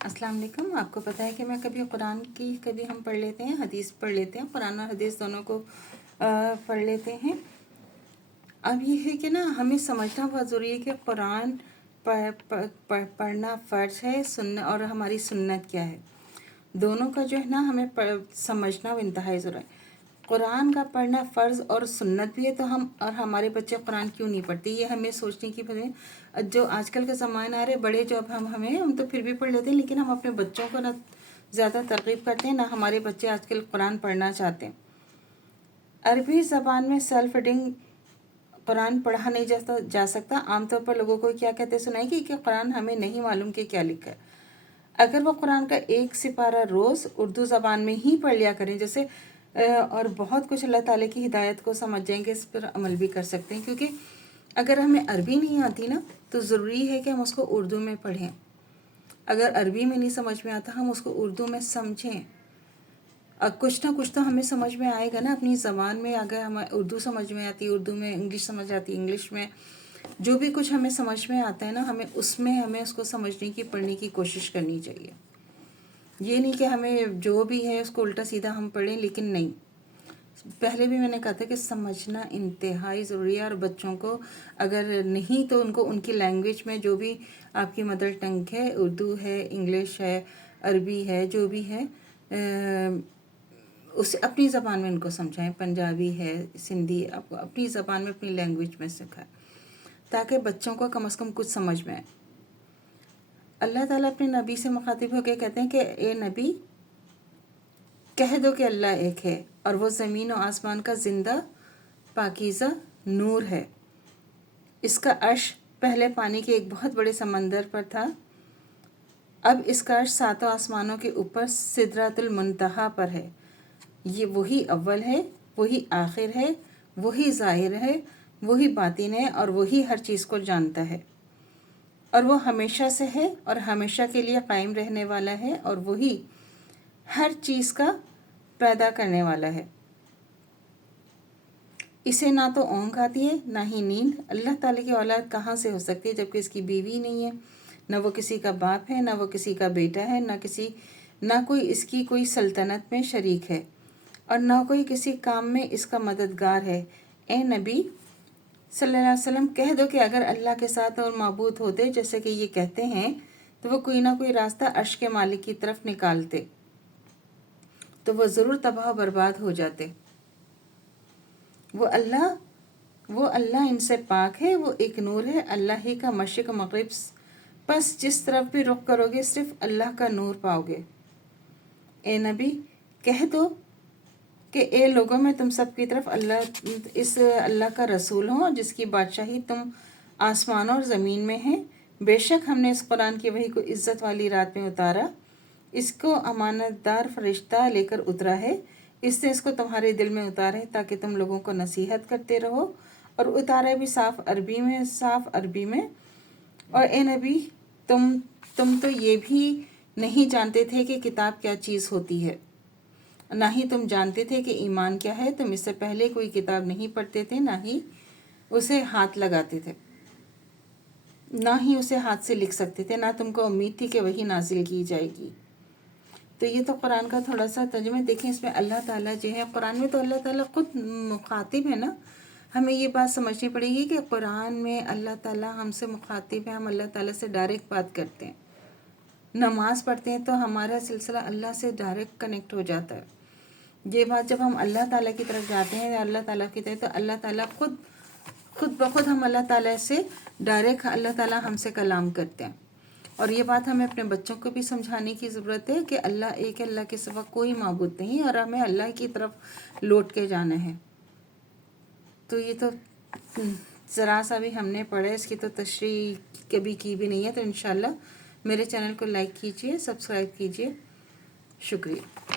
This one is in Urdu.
السلام علیکم. آپ کو پتہ ہے کہ میں کبھی قرآن کی کبھی ہم پڑھ لیتے ہیں، حدیث پڑھ لیتے ہیں، قرآن اور حدیث دونوں کو پڑھ لیتے ہیں. اب یہ ہے کہ نا ہمیں سمجھنا بہت ضروری ہے کہ قرآن پڑھنا فرض ہے اور ہماری سنت کیا ہے. دونوں کا جو ہے نا ہمیں سمجھنا وہ انتہائی ضروری ہے. قرآن کا پڑھنا فرض اور سنت بھی ہے تو ہم اور ہمارے بچے قرآن کیوں نہیں پڑھتے، یہ ہمیں سوچنے کی جو آج کل کا زمانہ آ رہے بڑے جو اب ہم تو پھر بھی پڑھ لیتے ہیں، لیکن ہم اپنے بچوں کو نہ زیادہ ترغیب کرتے ہیں نہ ہمارے بچے آج کل قرآن پڑھنا چاہتے ہیں. عربی زبان میں سیلف ریڈنگ قرآن پڑھا نہیں جا سکتا. عام طور پر لوگوں کو کیا کہتے سنائے گی کہ قرآن ہمیں نہیں معلوم کہ کیا لکھا ہے. اگر وہ قرآن کا ایک سپارہ روز اردو زبان میں ہی پڑھ لیا کریں جیسے اور بہت کچھ اللہ تعالیٰ کی ہدایت کو سمجھ جائیں گے، اس پر عمل بھی کر سکتے ہیں. کیونکہ اگر ہمیں عربی نہیں آتی نا تو ضروری ہے کہ ہم اس کو اردو میں پڑھیں. اگر عربی میں نہیں سمجھ میں آتا ہم اس کو اردو میں سمجھیں. کچھ نہ کچھ تو ہمیں سمجھ میں آئے گا نا اپنی زبان میں. اگر ہمیں اردو سمجھ میں آتی اردو میں، انگلش سمجھ آتی انگلش میں، جو بھی کچھ ہمیں سمجھ میں آتا ہے نا ہمیں اس کو سمجھنے کی پڑھنے کی کوشش کرنی چاہیے. یہ نہیں کہ ہمیں جو بھی ہے اس کو الٹا سیدھا ہم پڑھیں، لیکن نہیں. پہلے بھی میں نے کہا تھا کہ سمجھنا انتہائی ضروری ہے. اور بچوں کو اگر نہیں تو ان کو ان کی لینگویج میں جو بھی آپ کی مدر ٹنگ ہے، اردو ہے، انگلش ہے، عربی ہے، جو بھی ہے اسے اپنی زبان میں ان کو سمجھائیں. پنجابی ہے، سندھی، اپنی زبان میں اپنی لینگویج میں سکھائیں تاکہ بچوں کو کم از کم کچھ سمجھ میں آئے. اللہ تعالیٰ اپنے نبی سے مخاطب ہو کے کہتے ہیں کہ اے نبی کہہ دو کہ اللہ ایک ہے اور وہ زمین و آسمان کا زندہ پاکیزہ نور ہے. اس کا عرش پہلے پانی کے ایک بہت بڑے سمندر پر تھا، اب اس کا عرش ساتوں آسمانوں کے اوپر سدرۃ المنتہا پر ہے. یہ وہی اول ہے، وہی آخر ہے، وہی ظاہر ہے، وہی باطن ہے اور وہی ہر چیز کو جانتا ہے. اور وہ ہمیشہ سے ہے اور ہمیشہ کے لیے قائم رہنے والا ہے اور وہی ہر چیز کا پیدا کرنے والا ہے. اسے نہ تو اونگ آتی ہے نہ ہی نیند. اللہ تعالیٰ کی اولاد کہاں سے ہو سکتی ہے جبکہ اس کی بیوی نہیں ہے، نہ وہ کسی کا باپ ہے، نہ وہ کسی کا بیٹا ہے، نہ کوئی اس کی کوئی سلطنت میں شریک ہے اور نہ کوئی کسی کام میں اس کا مددگار ہے. اے نبی صلی اللہ علیہ وسلم کہہ دو کہ اگر اللہ کے ساتھ اور معبود ہوتے جیسے کہ یہ کہتے ہیں تو وہ کوئی نہ کوئی راستہ عرش کے مالک کی طرف نکالتے تو وہ ضرور تباہ و برباد ہو جاتے. وہ اللہ ان سے پاک ہے، وہ ایک نور ہے، اللہ ہی کا مشرق و مغرب، پس جس طرف بھی رخ کرو گے صرف اللہ کا نور پاؤ گے. اے نبی کہہ دو کہ اے لوگوں میں تم سب کی طرف اللہ کا رسول ہوں جس کی بادشاہی تم آسمانوں اور زمین میں ہے. بے شک ہم نے اس قرآن کی وحی کو عزت والی رات میں اتارا، اس کو امانت دار فرشتہ لے کر اترا ہے. اس نے اس کو تمہارے دل میں اتارا ہے تاکہ تم لوگوں کو نصیحت کرتے رہو، اور اتارا بھی صاف عربی میں. اور اے نبی تم تو یہ بھی نہیں جانتے تھے کہ کتاب کیا چیز ہوتی ہے، نہ ہی تم جانتے تھے کہ ایمان کیا ہے. تم اس سے پہلے کوئی کتاب نہیں پڑھتے تھے، نہ ہی اسے ہاتھ لگاتے تھے، نہ ہی اسے ہاتھ سے لکھ سکتے تھے، نہ تم کو امید تھی کہ وہی نازل کی جائے گی. تو یہ تو قرآن کا تھوڑا سا ترجمہ. دیکھیں اس میں اللہ تعالیٰ جو ہے قرآن میں تو اللہ تعالیٰ خود مخاطب ہے نا. ہمیں یہ بات سمجھنی پڑے گی کہ قرآن میں اللہ تعالیٰ ہم سے مخاطب ہے، ہم اللہ تعالیٰ سے ڈائریکٹ بات کرتے ہیں. نماز پڑھتے ہیں تو ہمارا سلسلہ اللہ سے ڈائریکٹ کنیکٹ ہو جاتا ہے. یہ بات جب ہم اللہ تعالیٰ کی طرف جاتے ہیں اللہ تعالیٰ کی طرف تو اللہ تعالیٰ خود بخود ہم اللہ تعالیٰ سے ڈائریکٹ اللہ تعالیٰ ہم سے کلام کرتے ہیں. اور یہ بات ہمیں اپنے بچوں کو بھی سمجھانے کی ضرورت ہے کہ اللہ ایک، اللہ کے سوا کوئی معبود نہیں اور ہمیں اللہ کی طرف لوٹ کے جانا ہے. تو یہ تو ذرا سا بھی ہم نے پڑھا ہے، اس کی تو تشریح کبھی کی بھی نہیں ہے. تو انشاءاللہ میرے چینل کو لائک کیجئے، سبسکرائب کیجئے. شکریہ.